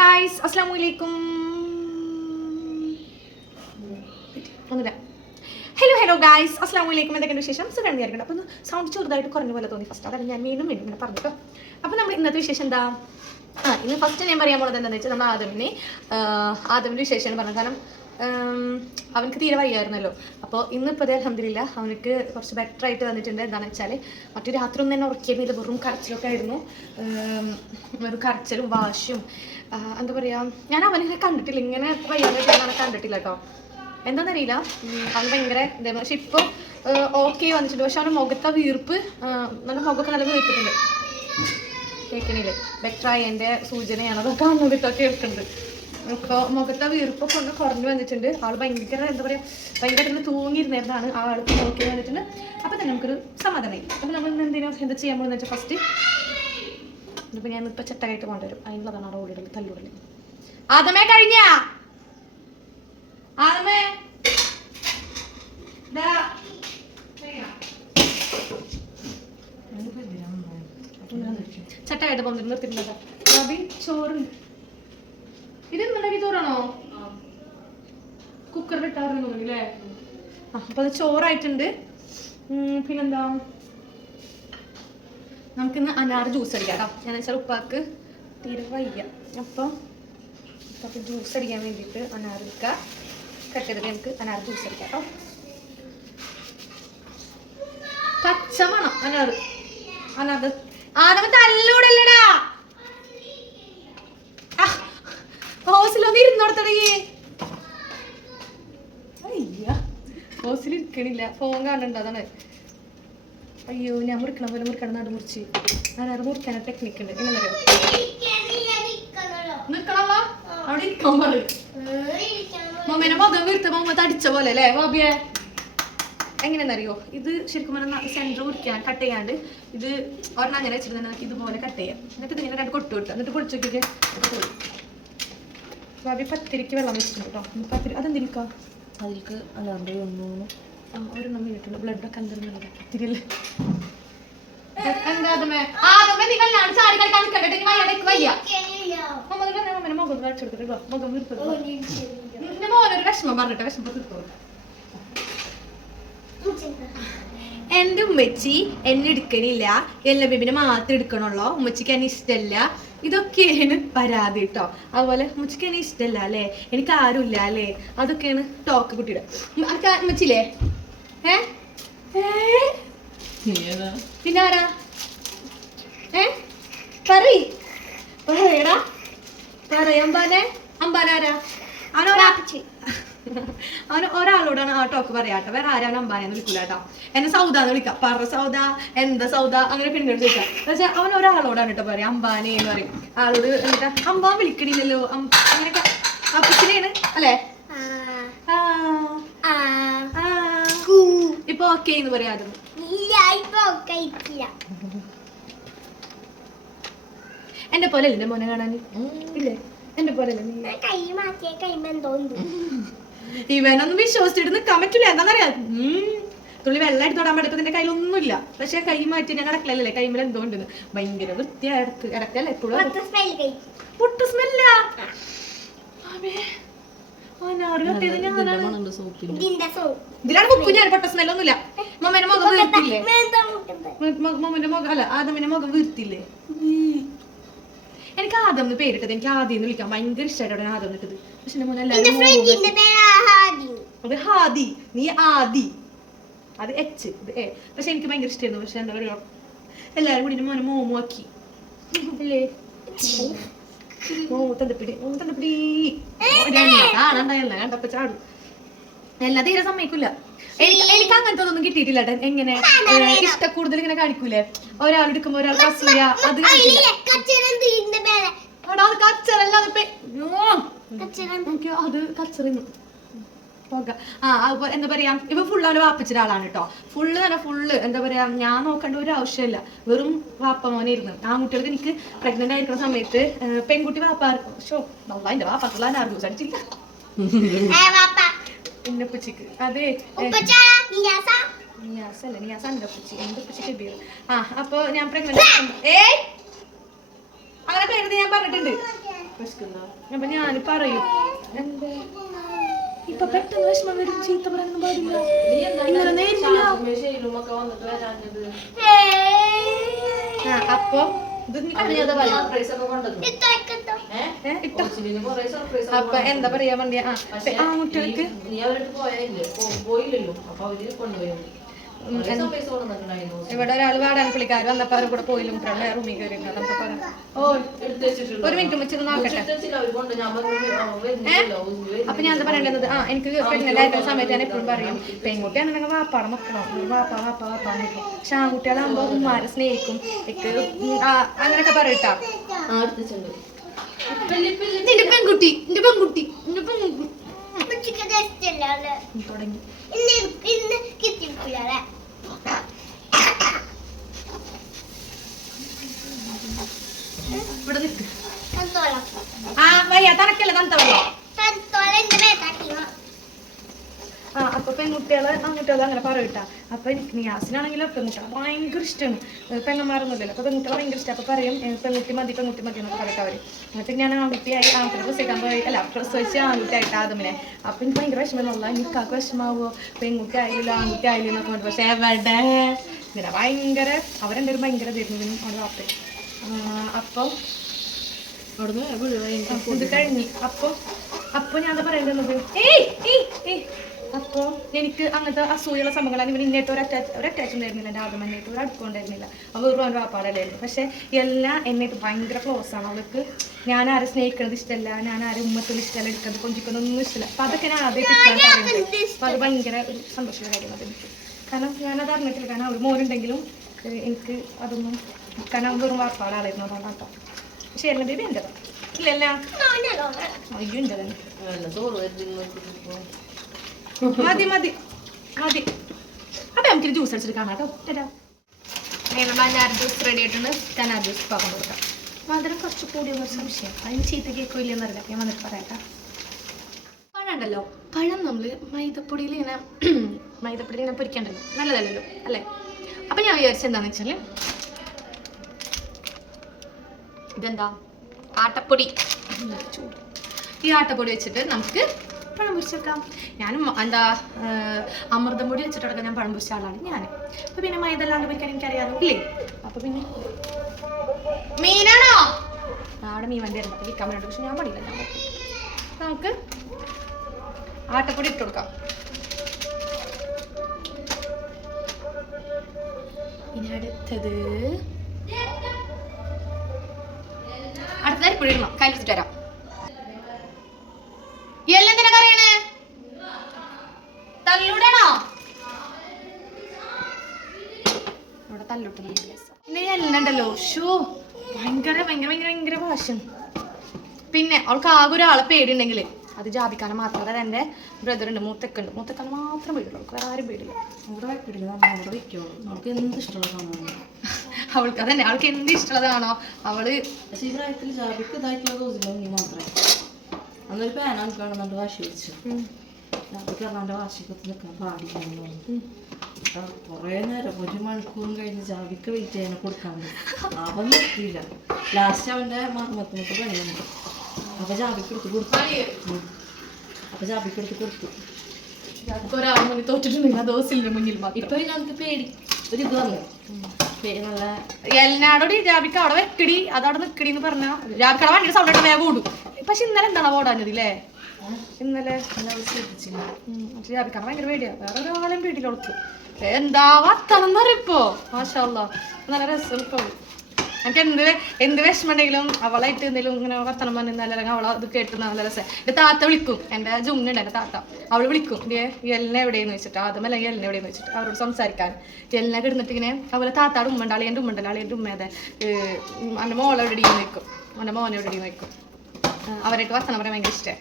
Guys, അസ്സലാമു അലൈക്കും. Hello guys, അസ്സലാമു അലൈക്കും. എന്തൊക്കെയുണ്ട് വിശേഷം? സുഖം വിചാരിക്കണം. അപ്പോൾ സൗണ്ട് ചെറുതായിട്ട് കുറഞ്ഞ പോലെ തോന്നി ഫസ്റ്റ്. അതാണ് ഞാൻ വീണ്ടും ഇങ്ങനെ പറഞ്ഞിട്ടോ. അപ്പോൾ നമ്മൾ ഇന്നത്തെ വിശേഷം എന്താ? ഇന്ന് ഫസ്റ്റ് ഞാൻ പറയാൻ പോകുന്നത് എന്താണെന്ന് വെച്ചാൽ നമ്മൾ ആദമിൻ്റെ വിശേഷമാണ് പറഞ്ഞത്. കാരണം അവനക്ക് തീരെ വയ്യായിരുന്നല്ലോ. അപ്പോൾ ഇന്നിപ്പോൾ അതേ അൽഹംദുലില്ലാ അവനക്ക് കുറച്ച് ബെറ്റർ ആയിട്ട് വന്നിട്ടുണ്ട്. എന്താണെന്ന് വെച്ചാൽ മറ്റു രാത്രി ഒന്നും തന്നെ ഉറക്കിയിരുന്നില്ല. വെറും കരച്ചിലൊക്കെ ആയിരുന്നു. വെറും കരച്ചിലും വാശിയും എന്താ പറയുക. ഞാൻ അവനെ കണ്ടിട്ടില്ല, ഇങ്ങനെ വയ്യാതെ കണ്ടിട്ടില്ല കേട്ടോ. എന്താണെന്നറിയില്ല, അവന് ഭയങ്കര എന്താ. പക്ഷെ ഇപ്പോൾ ഓക്കെ വന്നിട്ടുണ്ട്. പക്ഷെ അവൻ്റെ മുഖത്തെ വീർപ്പ് നല്ല മുഖമൊക്കെ നല്ല വീർപ്പിട്ടുണ്ട്. കേൾക്കണില്ലേ? ബെറ്ററായി എൻ്റെ സൂചനയാണ് അതൊക്കെ കാണുന്നതൊക്കെ കേൾക്കുന്നുണ്ട്. ഇപ്പോൾ മുഖത്തെ വീർപ്പൊക്കെ ഒന്ന് കുറഞ്ഞു വന്നിട്ടുണ്ട്. ആൾ ഭയങ്കര എന്താ പറയുക, ഭയങ്കരമായിട്ട് തൂങ്ങിയിരുന്നിരുന്നാണ് ആൾക്ക് നോക്കി വന്നിട്ടുണ്ട്. അപ്പോൾ തന്നെ നമുക്കൊരു സമാധാനമായി. അപ്പോൾ നമ്മൾ എന്താ ചെയ്യാൻ പോകുന്നത് വെച്ചാൽ ഫസ്റ്റ് ഇതിപ്പോൾ ഞാൻ ഇപ്പോൾ ചട്ടകായിട്ട് കൊണ്ടുവരും. അതിനുള്ളതാണ് അവിടെ ഓടിടൽ തല്ലുടൽ. ആദമേ കഴിഞ്ഞ ആദമേ ചട്ടകായിട്ട് കൊണ്ടുവരും. നിർത്തിയിട്ടുണ്ടോ ബാബി? ചോറുണ്ട്. ഇതെന്നുണ്ടാക്കി ചോറാണോ? കുക്കറിൽ ഇട്ടാറുണ്ട് തോന്നുന്നില്ലേ? അപ്പൊ അത് ചോറായിട്ടുണ്ട്. പിന്നെന്താ, നമുക്കിന്ന് അനാർ ജ്യൂസ് അടിക്കാം കേട്ടോ. ഞാൻ വെച്ചാൽ ഉപ്പാക്ക് തീരെ വയ്യ. അപ്പോൾ ഉപ്പാക്ക് ജ്യൂസ് അടിക്കാൻ വേണ്ടിയിട്ട് അനാർ എടുക്കുക. കട്ട് ചെയ്തിട്ട് നമുക്ക് അനാർ ജ്യൂസ് അടിക്കാം കേട്ടോ. പച്ച മണം അനാർ. ആദമ തല്ലൂടല്ലടാ. ഹോസിലൊന്നും ഇരുന്നോടത്തടേ. അയ്യ, ഹോസിൽ ഇരിക്കണില്ല, ഫോൺ കാണണ്ട. അതാണ്. അയ്യോ, ഞാൻ മുറിക്കണ പോലെ മുറിക്കണം. നടു മുറിച്ച് അനാറ് മുറിക്കാൻ ടെക്നിക്ക് ഉണ്ട്. എങ്ങനെ നിൽക്കണമ്മ അവിടെ ഇരിക്കാൻ പറയും. മമ്മേനെ മുഖം വീർത്ത മമ്മ തടിച്ച പോലെ അല്ലേ ബാബിയെ? എങ്ങനെയെന്നറിയോ, ഇത് ശരിക്കും പറഞ്ഞാൽ സെൻറ്റർ മുറിക്കാൻ കട്ട് ചെയ്യാണ്ട് ഇത് ഒരെണ്ണം അങ്ങനെ വെച്ചിട്ട് ഇതുപോലെ കട്ട് ചെയ്യാം. എന്നിട്ട് ഇതിങ്ങനെ രണ്ട് കൊട്ടു കിട്ടുക. എന്നിട്ട് പൊളിച്ചു നോക്കിയിട്ട് ബാബി പത്തിരിക്ക് വെള്ളം വെച്ചിട്ടുണ്ട് കേട്ടോ. പത്തിരി അതെന്തിരിക്കാം അതിലേക്ക് അല്ലാണ്ട് ഒരെണ്ണം വീണിട്ടുണ്ട്. ബ്ലഡൊക്കെ എന്തെങ്കിലും പത്തിരിയല്ലേ. മോനൊരു വിഷമം പറഞ്ഞിട്ട് വിഷമം തീർത്തോളൂ. എൻ്റെ ഉമ്മച്ചി എന്നെ എടുക്കണില്ല, എല്ലാ ബേബിനെ മാത്രം എടുക്കണുള്ളൂ, ഉമ്മച്ചിക്ക് എന്നെ ഇഷ്ടമല്ല, ഇതൊക്കെയാണ് പരാതി കേട്ടോ. അതുപോലെ ഉമ്മച്ചിക്ക് എന്നെ ഇഷ്ടമല്ല അല്ലേ, എനിക്ക് ആരുമില്ല അല്ലേ, അതൊക്കെയാണ് ടോക്ക് കുട്ടിയുടെ. ഉമ്മച്ചില്ലേ? പിന്നെ ആരാ? പറയടാ, പറയാ. അമ്പാനാരാ? അവന് ഒരാളോടാണ് ആ ടോക്ക് പറയാട്ടോ. വേറെ ആരാണ് അമ്പാനെന്ന് വിളിക്കൂല കേട്ടോ. എന്നെ സൗദാന്ന് വിളിക്കാം. പറ സൗദ, എന്താ സൗദ, അങ്ങനെ പിന്നീട് ചോദിക്കാം. പക്ഷെ അവൻ ഒരാളോടാണ് കേട്ടോ പറയാം അമ്പാനെ എന്ന് പറയും. ആളോട് എന്നിട്ട് അമ്പാൻ വിളിക്കണില്ലല്ലോ അങ്ങനെയൊക്കെ അപ്പച്ചനെയാണ് അല്ലേ. ഇപ്പൊ ഓക്കെ എന്ന് പറയാതെ എന്റെ പോലെ അല്ലേ മോനെ കാണാൻ? ഇല്ലേ, എന്റെ പോലെ അല്ലേ. ഇവനൊന്നും വിശ്വസിച്ചിട്ട് നിൽക്കാൻ പറ്റില്ല. എന്താണെന്നറിയാം, തുള്ളി വെള്ളമായിട്ട് തൊടാൻ പറ്റും. നിന്റെ കയ്യിലൊന്നുമില്ല. പക്ഷെ കൈ മാറ്റി ഞാൻ അടക്കലല്ലേ, കൈമേൽ എന്തോ ഉണ്ട്. ഭയങ്കര വൃത്തിയായിട്ട് ഇടക്കല്ല എപ്പോഴും. പൊട്ട സ്മെല്ലാ. ഇതിലാണ് മുക്കും ഞാൻ. പൊട്ട സ്മെല്ലൊന്നുമില്ല. മമ്മേന്റെ മുഖം വീർത്തില്ലേ? മമ്മന്റെ മുഖം അല്ല, ആദമിന്റെ മുഖം വീർത്തില്ലേ? എനിക്ക് ആദം എന്ന് പേരിട്ടത്. എനിക്ക് ആദ്യം വിളിക്കാൻ ഭയങ്കര ഇഷ്ടമായിട്ടോ ഞാൻ ആദം ഇട്ടത്. പക്ഷെ അത് ഹാദി, നീ ആദി, അത് എച്ച്, ഇത് എ. പക്ഷെ എനിക്ക് ഭയങ്കര ഇഷ്ടമായിരുന്നു. പക്ഷെ എന്താ പറയുക, എല്ലാവരും കൂടി മോനെ മോമാക്കി അല്ലേ. തന്തപ്പിടി കാണണ്ടായല്ല, കണ്ടപ്പോ ചാടും. എല്ലാ തീരെ സമ്മതിക്കില്ല. എനിക്ക് അങ്ങനത്തെ ഒന്നും കിട്ടിയിട്ടില്ല. എങ്ങനെ ഇഷ്ട കൂടുതൽ ഇങ്ങനെ കാണിക്കൂലേ, ഒരാൾ എടുക്കുമ്പോ ഒരാൾ കസൂര, അത് കച്ചറല്ല. അത് കച്ചറിന്നു എന്താ പറയാ. ഇപ്പൊ ഫുള്ള് അവന് വാപ്പിച്ചിട്ട് ആളാണ് കേട്ടോ. ഫുള്ള് തന്നെ ഫുള്ള് എന്താ പറയാ, ഞാൻ നോക്കേണ്ട ഒരു ആവശ്യമില്ല. വെറും വാപ്പ മോനെ ഇരുന്നു. ആൺകുട്ടികൾക്ക് എനിക്ക് പ്രഗ്നന്റ് ആയിരിക്കുന്ന സമയത്ത് പെൺകുട്ടി എന്റെ വാപ്പാക്കുള്ള അനാർ ജ്യൂസ് അടിച്ചില്ല എന്റെ ഉപ്പച്ചിക്ക്. അതെ, അപ്പൊ ഞാൻ പ്രഗ്നന്റ് അങ്ങനെ പേരുത് ഞാൻ പറഞ്ഞിട്ടുണ്ട്. അപ്പൊ ഞാൻ പറയും എന്താ ഇപ്പൊ പെട്ടെന്ന് വിഷമം വരും, ചീത്ത പറയാനൊന്നും പാടില്ല. ഇങ്ങനെ നേരില്ല. അപ്പൊ അപ്പൊ എന്താ പറയാ വേണ്ടിയ ആൺകുട്ടികൾക്ക് ഇവിടെ ഒരാൾ വാടാൻ പുള്ളിക്കാർ വന്നപ്പോ അവരും കൂടെ പോയില്ല, റൂമിൽ കയറി. ഒരു മിനിറ്റ് വെച്ച് നോക്കട്ടെ. അപ്പൊ ഞാൻ എന്താ പറയേണ്ടത്, എനിക്ക് പ്രഗ്നന്റ് ആയിരുന്ന സമയത്ത് ഞാൻ എപ്പോഴും പറയും പെൺകുട്ടിയാണെന്നുണ്ടെങ്കിൽ വാപ്പാടെ മക്കളോ, വാപ്പ വാപ്പ വാപ്പാന്ന് വെക്കും. പക്ഷെ ആൺകുട്ടികളാകുമ്പോ ഉമ്മാരെ സ്നേഹിക്കും, അങ്ങനെയൊക്കെ പറയട്ടാ. പെൺകുട്ടി തുടങ്ങി ഇവിടെ നിൽക്ക്. വയ്യ തണക്കല്ലേ തണുത്തവല്ലോ. അപ്പൊ പെൺകുട്ടികളെ ആൺകുട്ടികളെ അങ്ങനെ പറയട്ടാ. അപ്പൊ എനിക്ക് നിയാസിനാണെങ്കിലും പെൺകുട്ടികളെ ഭയങ്കര ഇഷ്ടമാണ്, പെങ്ങന്മാരൊന്നുമില്ലല്ലോ. അപ്പൊ പെൺകുട്ടികളെ ഭയങ്കര ഇഷ്ടം. അപ്പൊ പറയും പെൺകുട്ടി മതി എന്നൊക്കെ പറയട്ടെ അവര്. എന്നിട്ട് ഞാൻ ആൺകുട്ടിയായി ആൺകുട്ടിയെ പ്രസവിക്കാൻ പോയി, അല്ല പ്രസവിച്ച് ആൺകുട്ടിയായിട്ട് ആദ്യമേ. അപ്പൊ എനിക്ക് ഭയങ്കര വിഷമമുള്ള, എനിക്കാക്ക് വിഷമാവോ പെൺകുട്ടി ആയില്ല ആൺകുട്ടി ആയില്ല എന്നൊക്കെ പറഞ്ഞു. പക്ഷെ എവിടെ ഇങ്ങനെ ഭയങ്കര അവരെൻ്റെ ഒരു ഭയങ്കര ഇതായിരുന്നു അവിടെ വാർത്ത. അപ്പൊ അവിടുന്ന് ഇത് കഴിഞ്ഞ് അപ്പൊ ഞാൻ എന്താ പറയേണ്ടത്, അപ്പോൾ എനിക്ക് അങ്ങനത്തെ അസൂയുള്ള സംഭവങ്ങളാണ്. ഇവർ ഇന്നേറ്റ് ഒരു അറ്റാച്ച് ഉണ്ടായിരുന്നില്ല, എൻ്റെ ആദ്യം എന്നായിട്ട് ഒരു അടുപ്പമുണ്ടായിരുന്നില്ല. അവൾ ഒരു വാപ്പാടല്ലായിരുന്നു. പക്ഷെ എല്ലാം എന്നായിട്ട് ഭയങ്കര ക്ലോസ് ആണ്. അവൾക്ക് ഞാൻ ആരെ സ്നേഹിക്കുന്നത് ഇഷ്ടമല്ല, ഞാൻ ആരെ ഉമ്മത്തിൽ ഇഷ്ടമല്ല, എടുക്കുന്നത് കൊഞ്ചിക്കുന്നൊന്നും ഇഷ്ടമല്ല. അപ്പം അതൊക്കെ ഞാൻ ആദ്യമായിട്ട് ഇഷ്ടമാണ് പറയുന്നത്. അപ്പം അത് ഭയങ്കര ഒരു സന്തോഷമുള്ള കാര്യമാണ് അതെനിക്ക്. കാരണം ഞാനത് അറിഞ്ഞിട്ടില്ല. കാരണം അവർ മോനുണ്ടെങ്കിലും എനിക്ക് അതൊന്നും, കാരണം വെറും വാപ്പാടാളായിരുന്നു അതുകൊണ്ടാണ് കേട്ടോ. പക്ഷെ എല്ലാ ബേബി എൻ്റെ ഇല്ലല്ല, അയ്യോ എൻ്റെ തന്നെ മതി മതി മതി. അപ്പം നമുക്കൊരു ജ്യൂസ് അടിച്ചിട്ട് കാണാം കേട്ടോ. ബനാന ജ്യൂസ് റെഡി ആയിട്ടുണ്ട്. ബനാന ജ്യൂസ് പാകം കൊടുക്കാം. മധുരം കുറച്ച് കൂടിയ ഒരു സംശയം, അതിന് ചീത്ത കേൾക്കോ ഇല്ലെന്നറിയില്ല. ഞാൻ വന്നിട്ട് പറയാട്ടോ. പഴം ഉണ്ടല്ലോ, പഴം നമ്മൾ മൈദപ്പൊടിയിൽ ഇങ്ങനെ പൊരിക്കണ്ടല്ലോ, നല്ലതല്ലല്ലോ അല്ലേ. അപ്പം ഞാൻ വിചാരിച്ചത് എന്താണെന്ന് വെച്ചാൽ ഇതെന്താ ആട്ടപ്പൊടി, ഈ ആട്ടപ്പൊടി വെച്ചിട്ട് നമുക്ക് പഴം പൊരിച്ചെടുക്കാം. ഞാനും എന്താ അമൃതം പൊടി വെച്ചിട്ടടക്കം ഞാൻ പഴം പൊരിച്ച ആളാണ് ഞാൻ. അപ്പൊ പിന്നെ മൈദല്ലാണ്ട് പൊരിക്കാൻ എനിക്കറിയാലോ ഇല്ലേ. അപ്പൊ പിന്നെ മീനാണോ അവിടെ മീൻ വണ്ടി വരുമ്പോൾ വിൽക്കാൻ വേണ്ടി, പക്ഷെ ഞാൻ പണിയില്ല. ഞാൻ നമുക്ക് ആട്ടപ്പൊടി ഇട്ട് കൊടുക്കാം. ഇനി അടുത്തത് അരിപ്പൊടി ഇടണം. കയ്യിലെടുത്തിട്ട് വരാം. എല്ലെന്തിനാ കറിയണേ, തല്ലൂടണോ? ഇവിടെ തല്ലുട്ടല്ലോ. പിന്നെ എല്ലുണ്ടല്ലോ ഷൂ ഭയങ്കര ഭയങ്കര ഭയങ്കര ഭയങ്കര ഭാഷം. പിന്നെ അവൾക്ക് ആകെ ഒരാളെ പേടിയുണ്ടെങ്കിൽ അത് ജാബിക്കാനെ മാത്രം. അതായത് എൻ്റെ ബ്രദറുണ്ട്, മൂത്തക്കാനെ മാത്രം പേടിയുള്ളൂ. അവൾക്ക് വേറെ ആരും പേടില്ല. അവൾക്ക് എന്ത് ഇഷ്ടമുള്ളതാണോ അവൾക്ക് അതന്നെ, അവൾക്ക് എന്ത് ഇഷ്ടമുള്ളതാണോ അവള്. പക്ഷേ ഈ പ്രായത്തിൽ ജാബിക്ക് ഇതായിട്ടുള്ള തോന്നില്ല മാത്രമേ. അന്നൊരു പേനാണ് കാണുന്നുണ്ട് വാശി വെച്ചു. ജാബിക്ക് അവൻ്റെ വാശിക്കൊത്ത് നിൽക്കാൻ പാടില്ല. കുറേ നേരം 1 മണിക്കൂറും കഴിഞ്ഞ് ജാബിക്ക് വെയിറ്റ് ചെയ്യാൻ കൊടുക്കാൻ പറ്റും. അവൻ നിർത്തിയില്ല. ലാസ്റ്റ് അവൻ്റെ മർമ്മത്തിനൊക്കെ പണിയുണ്ട്. അപ്പൊ ജാബിക്ക് എടുത്ത് കൊടുത്തു. ഒരാൾ മുന്നിൽ തോറ്റിട്ടുണ്ടെങ്കിൽ ആ ദോസിലിന്റെ മുന്നിൽ ഇപ്പൊ ഞങ്ങൾക്ക് പേടി ഒരു ഇത് വന്നു. നല്ല എല്ലാടോടി ജാബിക്ക് അവിടെ വെക്കടി, അതവിടെ നിക്കടി എന്ന് പറഞ്ഞാൽ ജാബിക്കട വണ്ടിയുടെ സൗണ്ട് ഇട്ട് വേഗം ഓടും. പക്ഷെ ഇന്നലെ എന്താണ് ഓടാഞ്ഞത് ഇല്ലേ? ഇന്നലെ ശ്രദ്ധിച്ചില്ല. ജാബിക്കട ഭയങ്കര പേടിയാ, വേറെ ഒരാളെയും പേടിയില്ല അവൾക്ക്. എന്താ വർത്താനറിയിപ്പോ മാഷാ അല്ലാ, നല്ല രസം. ഇപ്പൊ എനിക്ക് എന്ത് വിഷമമുണ്ടെങ്കിലും അവളായിട്ട് എന്തെങ്കിലും ഇങ്ങനെ വർത്തനം പറഞ്ഞാൽ അല്ലെങ്കിൽ അവളെ ഇത് കേട്ട് നല്ല രസം. എൻ്റെ താത്ത വിളിക്കും, എൻ്റെ ജുമ്മുണ്ട് എൻ്റെ താത്ത, അവൾ വിളിക്കും എല്ലാം എവിടെയെന്ന് വെച്ചിട്ട്, ആദ്യം അല്ലെങ്കിൽ എല്ലാം എവിടെയെന്ന് വെച്ചിട്ട് അവരോട് സംസാരിക്കാൻ. എല്ലാം കിടന്നിട്ട് ഇങ്ങനെ അതുപോലെ താത്താട് ഉമ്മ ഉണ്ട്, അളിയൻ്റെ ഉമ്മ ഉമ്മേതെ എൻ്റെ മോളെവിടെയും വയ്ക്കും, എൻ്റെ മോനെവിടെയും വയ്ക്കും. അവരായിട്ട് വർത്തനം പറയാൻ ഭയങ്കര ഇഷ്ടമാണ്.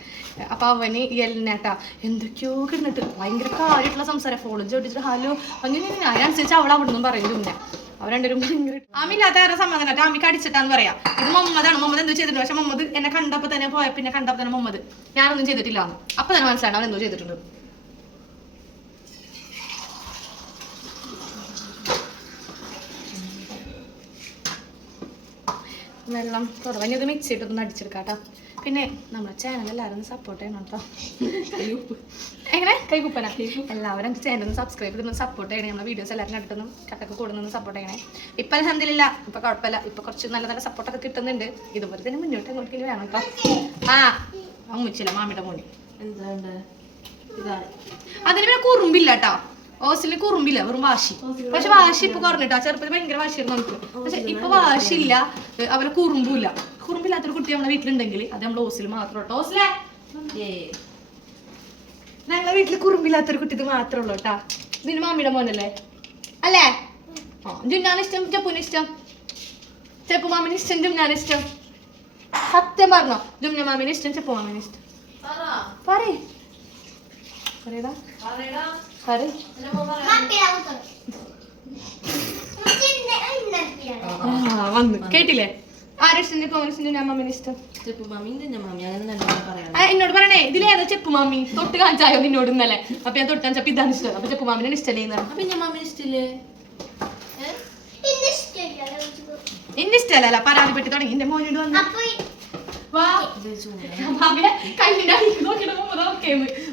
അപ്പം അവന് എല്ലിനേട്ടാ എന്തൊക്കെയോ കിടന്നിട്ട് ഭയങ്കര കാര്യമായിട്ടുള്ള സംസാരം, ഫോളും ചോദിച്ചിട്ട് ഹലോ അങ്ങനെ അതിനനുസരിച്ച് അവൾ അവിടെ നിന്നും പറയും. ഉമ്മ അവർ രണ്ടുപേരും ഭയങ്കര ആമില്ലാത്ത വേറെ സമാധാനം. ആമിക്ക് അടിച്ചിട്ടാന്ന് പറയാം. ഇത് മുഹമ്മദാണ്. മുഹമ്മദ് എന്തോ ചെയ്തിട്ടുണ്ട്. പക്ഷെ മുഹമ്മദ് എന്നെ കണ്ടപ്പോൾ തന്നെ പോയ പിന്നെ കണ്ടപ്പോൾ തന്നെ മുഹമ്മദ് ഞാനൊന്നും ചെയ്തിട്ടില്ല എന്ന് അപ്പൊ തന്നെ മനസ്സിലാണ് അവൻ എന്തോ ചെയ്തിട്ടുണ്ട്. വെള്ളം തുടങ്ങി ഇത് മിക്സ് ചെയ്തിട്ടൊന്ന് അടിച്ചെടുക്കാം കേട്ടോ. പിന്നെ നമ്മുടെ ചാനൽ എല്ലാവരും സപ്പോർട്ട് ചെയ്യണം കേട്ടോ. എങ്ങനെ കൈകുപ്പന എല്ലാവരും ചാനൽ സബ്സ്ക്രൈബ് ചെയ്തൊന്ന് സപ്പോർട്ട് ചെയ്യണേ. നമ്മുടെ വീഡിയോസ് എല്ലാവരും കണ്ടിട്ടൊന്നും കട്ടൊക്കെ കൂടുന്നൊന്ന് സപ്പോർട്ട് ചെയ്യണേ. ഇപ്പം അൽഹംദുലില്ലാ ഇപ്പം കുഴപ്പമില്ല. ഇപ്പം കുറച്ച് നല്ല നല്ല സപ്പോർട്ടൊക്കെ കിട്ടുന്നുണ്ട്. ഇതുപോലെ തന്നെ മുന്നോട്ട് അങ്ങോട്ടേക്ക് വേണം കേട്ടോ. ആ അമ്മച്ചില്ല മാമിയുടെ മോനി എന്താ അതിന് പിന്നെ കുറുമ്പില്ല കേട്ടോ. ഓസില് കുറുമ്പില്ല, വെറും വാശി. പക്ഷെ വാശി ഇപ്പൊ കുറഞ്ഞിട്ടാ. ചെറുപ്പത്തിൽ ഭയങ്കര വാശിയായിരുന്നു നമുക്ക്. പക്ഷെ ഇപ്പൊ വാശിയില്ല, അവരെ കുറുമ്പില്ല. കുറുമ്പില്ലാത്തൊരു കുട്ടി നമ്മുടെ വീട്ടിലുണ്ടെങ്കിൽ അത് നമ്മുടെ ഓസിൽ മാത്രം കേട്ടോ. ഓസിലെ ഞങ്ങളെ വീട്ടിൽ കുറുമ്പില്ലാത്തൊരു കുട്ടി ഇത് മാത്രമേ ഉള്ളൂ കേട്ടാ. ഇതിന് മാമിയുടെ മോനല്ലേ അല്ലേ? ആ ജുന്നാണ് ഇഷ്ടം, ചെപ്പുവിന് ഇഷ്ടം, ചെപ്പു മാമിന് ഇഷ്ടം, ജുംനാന് ഇഷ്ടം. സത്യം പറഞ്ഞോ? ജുംന മാമിന് ഇഷ്ടം, ചെപ്പു മാമിന് ഇഷ്ടം. പറയടാ വന്നു കേട്ടില്ലേ? ആരിഷ്ടം? ചെപ്പു മാമിന് ഇഷ്ടം, ജുംന മാമിന് ഇഷ്ടം. എന്നോട് പറയണേ ഇതിലേതാ ചെപ്പു മാമി? തൊട്ട് കാണിച്ചായോ നിന്നോട് ഇന്നലെ? അപ്പൊ ഞാൻ തൊട്ടാൻ ചപ്പ ഇതാണ് ഇഷ്ടം. അപ്പൊ ചെപ്പു മാമിനെ ഇഷ്ടല്ലേ? എന്നെ ഇഷ്ടല്ല. പരാതിപ്പെട്ടി തുടങ്ങി എന്റെ മോനോട് വന്നു.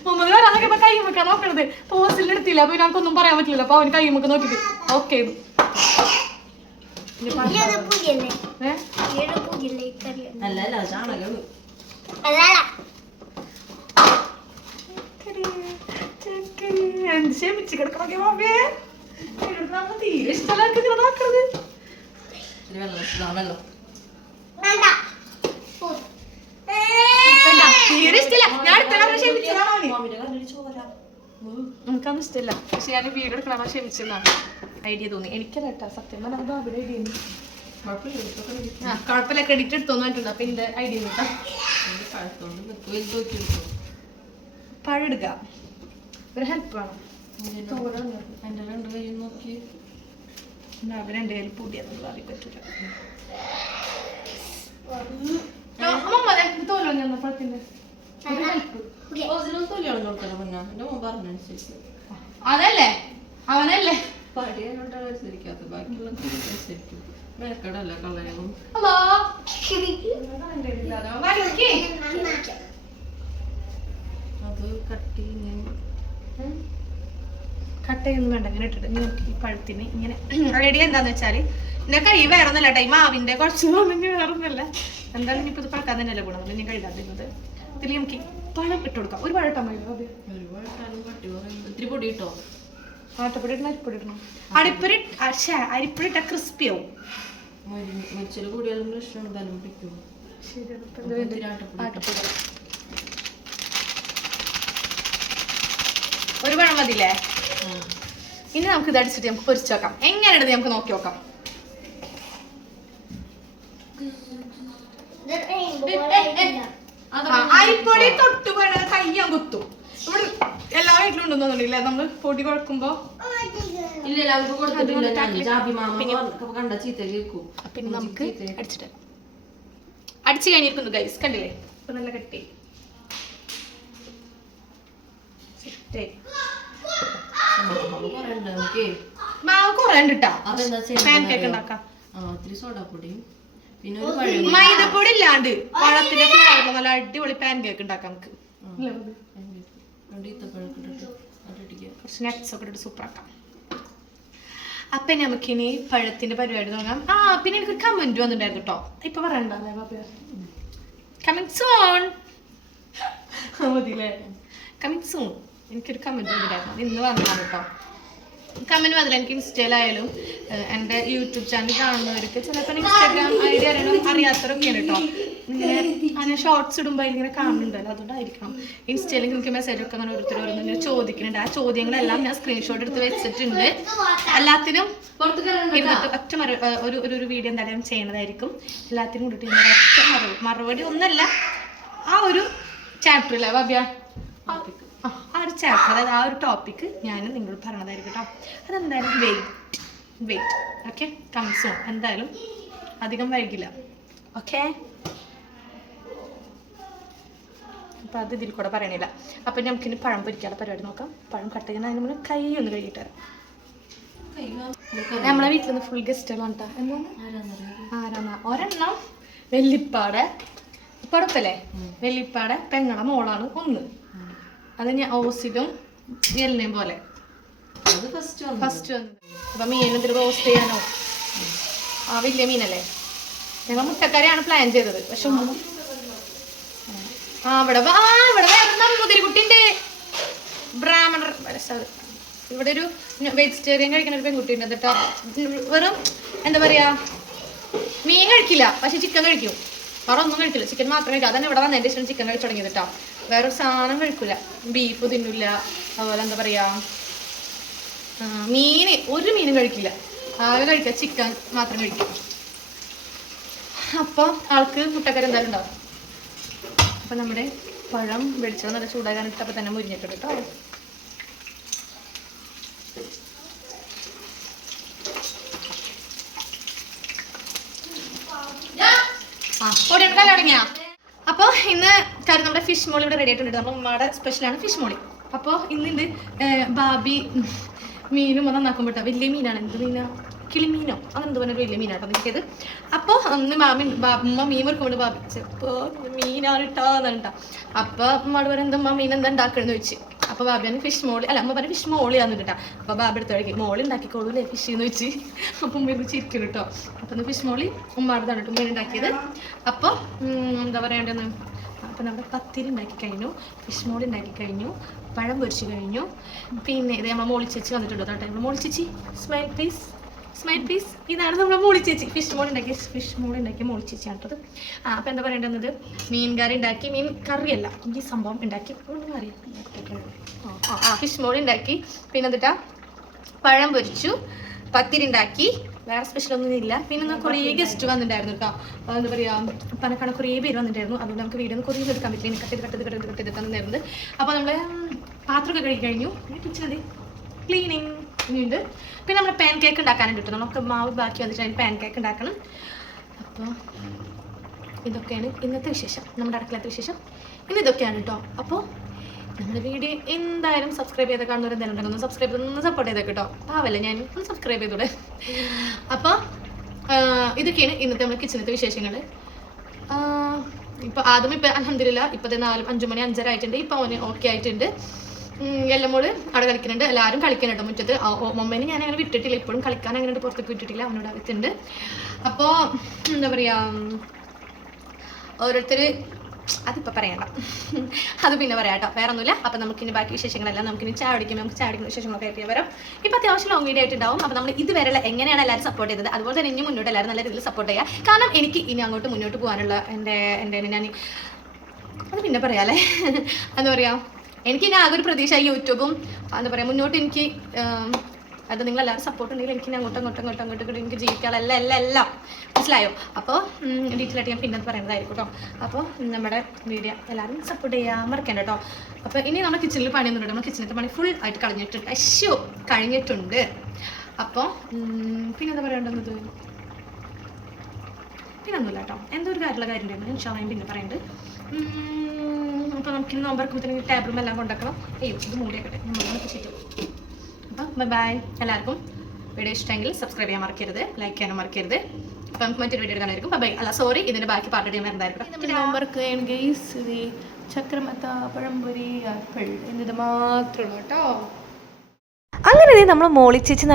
മുഹമ്മദ് വരാന്നൊക്കെ കൈ വെക്കാൻ നോക്കണത്. പോസിൽ എടുത്തില്ല. അപ്പൊ ഞങ്ങൾക്കൊന്നും പറയാൻ പറ്റില്ല. അപ്പൊ അവന് കൈ വെക്കാൻ നോക്കിട്ട് ഓക്കെ. ക്ഷമിച്ച് കിടക്കണൊക്കെ മാമിയെ തീരെ ഇഷ്ടമല്ല. ഇങ്ങനെ നോക്കണത് തീരെ ഇഷ്ടമില്ല. ഞാൻ എനിക്കൊന്നും ഇഷ്ടമില്ല. പക്ഷെ ഞാൻ വീട് എടുക്കണം ക്ഷമിച്ചെന്നാണ് ഐഡിയ തോന്നി. എനിക്കല്ല കേട്ടോ സത്യം പറഞ്ഞാൽ ബാബിയുടെ ഐഡിയ കുഴപ്പമില്ല. ക്രെഡിറ്റ് എടുത്തോന്നിട്ടുണ്ട്. അപ്പൊ എന്റെ ഐഡിയ കേട്ടോ. പഴെടുക്ക ഒരു ഹെൽപ്പ് വേണം. അവരെന്റെ കയ്യിൽ പൊടിയാന്ന് പറയാൻ പറ്റൂല. അതല്ലേ അവനല്ലേ കട്ടയൊന്നും വേണ്ട. ഇങ്ങനെ ഇട്ടിട്ട് ഇങ്ങനെ പഴുത്തിന് ഇങ്ങനെ റെഡി. എന്താന്ന് വെച്ചാല് എന്റെ കൈ വേറൊന്നല്ല ടൈം മാവിന്റെ കുറച്ച് വേറൊന്നല്ല. എന്തായാലും ഇനിയിപ്പോ ഇത് പഴക്കാൻ തന്നെയല്ലേ പോകണം. ഞാൻ കഴിക്കാതിരുന്നത്. ഇതിൽ നമുക്ക് പഴം ഇട്ട് കൊടുക്കാം. ഒരു പഴം ഇട്ടാൽ മതി. ഇത്തിരി പൊടി ഇട്ടോ? ആട്ടപ്പൊടി ഇടണം, അരിപ്പൊടി ഇടണം. അരിപ്പൊടി ഇട്ടാ ക്രിസ്പി ആവും. ഒരു പഴം മതിയില്ലേ? ഇനി നമുക്ക് ഇത് അടിച്ചിട്ട് നമുക്ക് പൊരിച്ചു നോക്കാം. എങ്ങനെയുണ്ട് നമുക്ക് നോക്കി നോക്കാം. അരിപ്പൊടി തൊട്ട് പോയ കയ്യാൻ കുത്തും. നമ്മൾ എല്ലാ വീട്ടിലും ഉണ്ടെന്നൊന്നുമില്ല. നമ്മള് പൊടി കുഴക്കുമ്പോ പിന്നെ നമുക്ക് അടിച്ചിട്ട് അടിച്ചു കഴിഞ്ഞിരിക്കുന്നു ഗൈസ്. കണ്ടില്ലേ? ഇപ്പൊ നല്ല കട്ടി മാവ് കുറേ ഉണ്ട്. പാൻ കേക്ക് ഉണ്ടാക്കാം. മൈദപ്പൊടി ഇല്ലാണ്ട് പഴത്തിന്റെ ഫ്ലേവർ നല്ല അടിപൊളി പാൻ കേക്ക് ഉണ്ടാക്കാം നമുക്ക്. കുറച്ച് നട്ട്സ് ഒക്കെ ഇട്ട് സൂപ്പർ ആക്കാം. അപ്പൊ നമുക്കിനി പഴത്തിന്റെ പരിപാടി തുടങ്ങാം. പിന്നെ എനിക്കൊരു കമന്റ് വന്നിട്ടുണ്ടായിരുന്നു കേട്ടോ. ഇപ്പൊ പറയണ്ടല്ലേ? കമ്മിങ് സൂൺ മതിയില്ലേ? Coming soon. എനിക്കൊരു കമന്റ് വന്നിട്ടുണ്ടായിരുന്നു. ഇന്ന് വന്നതാണ് കേട്ടോ. കമന്റ് വന്നില്ല. എനിക്ക് ഇൻസ്റ്റയിലായാലും എൻ്റെ യൂട്യൂബ് ചാനൽ കാണുന്നവർക്ക് ചിലപ്പോൾ ഇൻസ്റ്റാഗ്രാം ഐ ഡി അറിയാത്തവരൊക്കെയാണ് കേട്ടോ. ഇങ്ങനെ അങ്ങനെ ഷോർട്സ് ഇടുമ്പോൾ അതിലിങ്ങനെ കാണുന്നുണ്ടല്ലോ. അതുകൊണ്ടായിരിക്കണം ഇൻസ്റ്റയിൽ എനിക്ക് മെസ്സേജ് ഒക്കെ അങ്ങനെ ഓരോരുത്തർ ഇങ്ങനെ ചോദിക്കുന്നുണ്ട്. ആ ചോദ്യങ്ങളെല്ലാം ഞാൻ സ്ക്രീൻഷോട്ട് എടുത്ത് വെച്ചിട്ടുണ്ട്. എല്ലാത്തിനും ഒറ്റ ഒരു വീഡിയോ എന്തായാലും ചെയ്യുന്നതായിരിക്കും. എല്ലാത്തിനും കൂടിയിട്ട് ഒറ്റ മറുപടി ഒന്നല്ല. ആ ഒരു ചാപ്റ്ററില്ലേ ബാബ്യ? ആ ഒരു ചാപ്റ്റർ, അതായത് ആ ഒരു ടോപ്പിക്ക് ഞാൻ നിങ്ങളോട് പറഞ്ഞതായിരിക്കും കേട്ടോ. അതെന്തായാലും വെയിറ്റ് ഓക്കെ. കംസോ എന്തായാലും അധികം വൈകില്ല. ഓക്കെ. അപ്പം അത് ഇതിൽ കൂടെ പറയണില്ല. അപ്പം നമുക്കിനി പഴം പൊരിക്കാനുള്ള പരിപാടി നോക്കാം. പഴം കട്ട് ചെയ്യുന്ന അതിന് നമ്മൾ കൈ ഒന്ന് കഴുകിയിട്ട് തരാം. നമ്മളെ വീട്ടിൽ നിന്ന് ഫുൾ ഗസ്റ്റുകളാണ് കേട്ടോ. എന്താണ് ആരാന്നാ? ഒരെണ്ണം വെല്ലിപ്പാടെ, പടപ്പല്ലേ വെല്ലിപ്പാടെ പെങ്ങളെ മോളാണ് ഒന്ന്. അത് ഞാൻ ഓസിലും എല്ലാം പോലെ അത് ഫസ്റ്റ് വന്നത്. അപ്പൊ മീൻ എന്തൊരു റോസ്റ്റ് ചെയ്യാനോ വലിയ മീനല്ലേ. ഞങ്ങൾ മുട്ടക്കറിയാണ് പ്ലാൻ ചെയ്തത്. പക്ഷെ ഇവിടെ വേറെ നമ്പൂതിരിക്കുട്ടിന്റെ ബ്രാഹ്മണർ. ഇവിടെ ഒരു വെജിറ്റേറിയൻ കഴിക്കുന്ന ഒരു പെൺകുട്ടി ഉണ്ട് കേട്ടോ. വെറും എന്താ പറയാ മീൻ കഴിക്കില്ല, പക്ഷെ ചിക്കൻ കഴിക്കും. വേറെ ഒന്നും കഴിക്കില്ല, ചിക്കൻ മാത്രം കഴിക്കും. അതന്നെ ഇവിടെ വന്നതിന്റെ ഇഷ്ടം ചിക്കൻ കഴിച്ചു തുടങ്ങിയത് കേട്ടോ. വേറൊരു സാധനം കഴിക്കില്ല, ബീഫ് തിന്നില്ല, അതുപോലെ എന്താ പറയാ ഒരു മീനും കഴിക്കില്ല. ആകെ കഴിക്കുക ചിക്കൻ മാത്രം കഴിക്കും. അപ്പോൾ ആൾക്ക് മുട്ടക്കറി എന്തായാലും ഉണ്ടാവും. അപ്പം നമ്മുടെ പഴം വെളിച്ചെണ്ണ നല്ല ചൂടാകാൻ ഇട്ടപ്പോൾ തന്നെ മുരിഞ്ഞിട്ടുണ്ട് കേട്ടോ. പൊടിയുണ്ടാകാൻ തുടങ്ങിയ. അപ്പോൾ ഇന്ന് കാര്യം നമ്മുടെ ഫിഷ് മോളി ഇവിടെ റെഡി ആയിട്ടുണ്ട്. നമ്മുടെ ഉമ്മയുടെ സ്പെഷ്യലാണ് ഫിഷ് മോളി. അപ്പോൾ ഇന്നുണ്ട് ബാബി മീനും നന്നാക്കുമ്പോട്ടോ. വലിയ മീനാണ്. എന്ത് മീനാ? കിളിമീനോ അങ്ങനെ എന്ത് പറഞ്ഞൊരു വലിയ മീനാട്ടോ നിൽക്കിയത്. അപ്പോൾ അന്ന് ഉമ്മ മീൻ വെക്കുമ്പോൾ ബാബി ഇപ്പോൾ മീനാണ് ഇട്ടാന്നാണ് കേട്ടോ. അപ്പോൾ ഉമ്മയോട് പറയാം എന്താ മീൻ എന്താ ഉണ്ടാക്കണമെന്ന് ചോദിച്ചു. അപ്പോൾ ബാബിയാണ് ഫിഷ് മോളി അല്ല അമ്മ പറഞ്ഞ ഫിഷ് മോളിയാന്ന് കേട്ടോ. അപ്പോൾ ബാബി എടുത്ത് കഴിക്കും മോളി ഉണ്ടാക്കിക്കോളൂല്ലേ ഫിഷ് എന്ന് വെച്ച്. അപ്പോൾ ഉമ്മ ഇത് ചിരിക്കും കേട്ടോ. അപ്പോൾ ഫിഷ് മോളി ഉമ്മയുടേതാണ് കേട്ടോ മീൻ ഉണ്ടാക്കിയത്. അപ്പോൾ എന്താ പറയേണ്ടതെന്ന് അപ്പോൾ നമ്മുടെ പത്തിരി ഉണ്ടാക്കി കഴിഞ്ഞു, ഫിഷ് മോളി ഉണ്ടാക്കി കഴിഞ്ഞു, പഴം പൊരിച്ച് കഴിഞ്ഞു. പിന്നെ ഇത് നമ്മൾ മോളി ചേച്ചി വന്നിട്ടുണ്ട് കേട്ടോ. നമ്മൾ മോളി ചേച്ചി സ്മൈൽ പ്ലീസ്. ഇതാണ് നമ്മുടെ മോളി ചേച്ചി. ഫിഷ് മോളി ഉണ്ടാക്കിയ മോളി ചേച്ചിയാണ് കേട്ടത്. അപ്പോൾ എന്താ പറയേണ്ടത് മീൻ കറി ഉണ്ടാക്കി. മീൻ കറിയല്ല ഈ സംഭവം ഉണ്ടാക്കി ഫിഷ് മോളി ഉണ്ടാക്കി. പിന്നെ എന്നിട്ടാ പഴം പൊരിച്ചു, പത്തിരി ഉണ്ടാക്കി. വേറെ സ്പെഷ്യലൊന്നും ഇല്ല. പിന്നെ കുറേ ഗസ്റ്റ് വന്നിട്ടുണ്ടായിരുന്നു കേട്ടോ. എന്താ പറയുക പനക്കാണ് കുറേ പേര് വന്നിട്ടുണ്ടായിരുന്നു. അതുകൊണ്ട് നമുക്ക് വീഡിയോ കുറേ എടുക്കാൻ പറ്റില്ല. കട്ട് തന്നിട്ടുണ്ടായിരുന്നത്. അപ്പോൾ നമ്മൾ പാത്രമൊക്കെ കഴുകി കഴിഞ്ഞു. കിച്ചണത് ക്ലീനിങ് ഇനിയുണ്ട്. പിന്നെ നമ്മൾ പാൻ കേക്ക് ഉണ്ടാക്കാനുണ്ട് കേട്ടോ. നമുക്ക് മാവ് ബാക്കി വന്നിട്ട് അതിന് പാൻ കേക്ക് ഉണ്ടാക്കണം. അപ്പോൾ ഇതൊക്കെയാണ് ഇന്നത്തെ വിശേഷം, നമ്മുടെ അടുക്കളത്തെ വിശേഷം. ഇന്ന് ഇതൊക്കെയാണ് കേട്ടോ. അപ്പോൾ നമ്മുടെ വീഡിയോ എന്തായാലും സബ്സ്ക്രൈബ് ചെയ്ത് കാണുന്നവർ എന്തായാലും ഉണ്ടെങ്കിൽ സബ്സ്ക്രൈബ് ചെയ്തൊന്ന് സപ്പോർട്ട് ചെയ്തേക്ക് കേട്ടോ. പാവല്ലേ ഞാൻ ഒന്ന് സബ്സ്ക്രൈബ് ചെയ്തൂടെ. അപ്പോൾ ഇതൊക്കെയാണ് ഇന്നത്തെ നമ്മുടെ കിച്ചണത്തെ വിശേഷങ്ങൾ. ഇപ്പോൾ ആദ്യം ഇപ്പം അൽഹംദുലില്ലാ ഇപ്പോഴത്തെ 4-5 മണി 5:30 ആയിട്ടുണ്ട്. ഇപ്പോൾ അവന് ഓക്കെ ആയിട്ടുണ്ട്. എല്ലമോള് അവിടെ കളിക്കുന്നുണ്ട്. എല്ലാവരും കളിക്കുന്നുണ്ട് മുറ്റത്ത്. മമ്മേനെ ഞാൻ അങ്ങനെ വിട്ടിട്ടില്ല, ഇപ്പോഴും കളിക്കാൻ അങ്ങനെ പുറത്തേക്ക് വിട്ടിട്ടില്ല, അവനോട് അകത്തുണ്ട്. അപ്പോൾ എന്താ പറയുക ഓരോരുത്തർ അതിപ്പോൾ പറയണ്ട, അത് പിന്നെ പറയാം കേട്ടോ. വേറെ ഒന്നുമില്ല. അപ്പോൾ നമുക്കിനി ബാക്കി വിശേഷങ്ങളെല്ലാം നമുക്കിനി ചായ കുടിക്കുമ്പോൾ നമുക്ക് ചായ കുടിക്കുന്ന വിശേഷങ്ങളൊക്കെ ആയിട്ട് വരാം. ഇപ്പോൾ അത്യാവശ്യം ലോങ് വീഡിയോ ആയിട്ടുണ്ടാവും. അപ്പോൾ നമ്മൾ ഇതുവരെയുള്ള എങ്ങനെയാണ് എല്ലാവരും സപ്പോർട്ട് ചെയ്തത് അതുപോലെ തന്നെ ഇനി മുന്നോട്ട് എല്ലാവരും നല്ല രീതിയിൽ സപ്പോർട്ട് ചെയ്യുക. കാരണം എനിക്ക് ഇനി അങ്ങോട്ട് മുന്നോട്ട് പോകാനുള്ള എൻ്റെ ഞാൻ അത് പിന്നെ പറയാമല്ലേ എന്താ പറയുക എനിക്ക് ഇനി ആകെ ഒരു പ്രതീക്ഷ യൂട്യൂബും എന്താ പറയുക മുന്നോട്ട് എനിക്ക് അത് നിങ്ങളെല്ലാവരും സപ്പോർട്ട് ഉണ്ടെങ്കിൽ എനിക്ക് അങ്ങോട്ടും എനിക്ക് ജീവിക്കാനുള്ള എല്ലാം മനസ്സിലായോ. അപ്പോൾ ഡീറ്റെയിൽ ആയിട്ട് ഞാൻ പിന്നെ പറയുന്നതായിരിക്കും കേട്ടോ. അപ്പോൾ നമ്മുടെ വീഡിയോ എല്ലാവരും സപ്പോർട്ട് ചെയ്യാൻ മറക്കണ്ട കേട്ടോ. അപ്പോൾ ഇനി നമ്മുടെ കിച്ചണിൽ പണിയൊന്നുമില്ല. നമ്മുടെ കിച്ചണിലത്തെ പണി ഫുൾ ആയിട്ട് കഴിഞ്ഞിട്ടുണ്ട്. അപ്പോൾ പിന്നെ എന്താ പറയേണ്ടത് പിന്നെ ഒന്നുമില്ല കേട്ടോ. എന്തോ ഒരു കാര്യമുള്ള കാര്യം ഉണ്ടായിരുന്നു ഇൻഷാല്ലാ പിന്നെ പറയുന്നുണ്ട്. അപ്പോൾ നമുക്കിന്ന് നോമ്പറക്കുമ്പോഴത്തേക്ക് ടേബിളും എല്ലാം കൊണ്ടാക്കണം. ഇത് മൂടിയാക്കട്ടെ നമ്മളൊക്കെ ചെയ്തു. അപ്പം ബൈ. എല്ലാവർക്കും വീഡിയോ ഇഷ്ടമെങ്കിൽ സബ്സ്ക്രൈബ് ചെയ്യാൻ മറക്കരുത്, ലൈക്ക് ചെയ്യാനും മറക്കരുത്. അപ്പം നമുക്ക് മറ്റൊരു വീഡിയോ എടുക്കാനായിരിക്കും. ബൈ. അല്ല സോറി, ഇതിൻ്റെ ബാക്കി പാർട്ടി ചെയ്യാൻ വരുന്നതായിരിക്കും. നോമ്പർക്ക് ചക്രമത്ത പഴംപൊരി ആപ്പിൾ എന്നിത് മാത്രമേ കേട്ടോ. അങ്ങനെ നമ്മൾ മോളി ചേച്ചി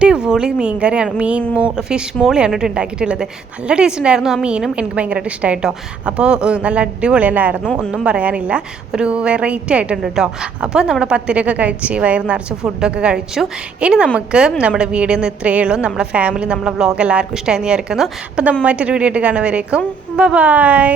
അടിപൊളി മീൻ കറിയാണ് ഫിഷ് മോളിയാണ് കേട്ടോ ഉണ്ടാക്കിയിട്ടുള്ളത്. നല്ല ടേസ്റ്റ് ഉണ്ടായിരുന്നു. ആ മീനും എനിക്ക് ഭയങ്കരമായിട്ട് ഇഷ്ടമായിട്ടോ. അപ്പോൾ നല്ല അടിപൊളി തന്നെയായിരുന്നു, ഒന്നും പറയാനില്ല. ഒരു വെറൈറ്റി ആയിട്ടുണ്ട് കേട്ടോ. അപ്പോൾ നമ്മുടെ പത്തിരിയൊക്കെ കഴിച്ച് വയറ് നിറച്ച് ഫുഡൊക്കെ കഴിച്ചു. ഇനി നമുക്ക് നമ്മുടെ വീഡിയോ ഒന്ന് ഇത്രയേ ഉള്ളൂ. നമ്മുടെ ഫാമിലി നമ്മളെ വ്ളോഗ് എല്ലാവർക്കും ഇഷ്ടമായി വിചാരിക്കുന്നു. അപ്പോൾ നമ്മൾ മറ്റൊരു വീഡിയോ ആയിട്ട് കാണുന്നവരേക്കും ബൈ.